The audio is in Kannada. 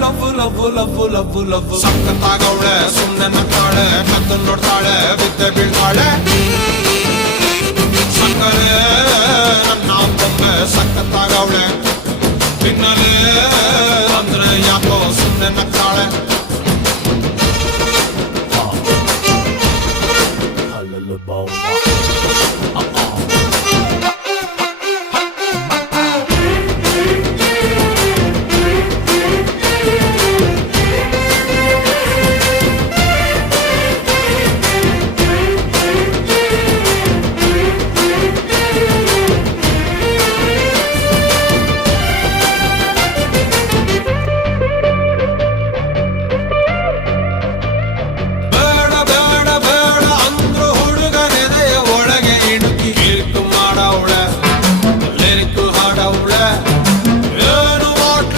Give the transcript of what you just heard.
love love love love love ಸಕ್ಕತ್ತಾಗವಳೆ ಸುಮ್ನೆ ನಗ್ತಾಳೆ ಕತ್ತು ನೋಡ್ತಾಳೆ ಬಿದ್ದೆ ಬೀಳ್ತಾಳೆ ಸಕ್ಕರೆ ನನ್ನ ಬೊಮ್ಮೆ ಸಕ್ಕತ್ತಾಗವಳೆ ತಿನ್ನಲೇ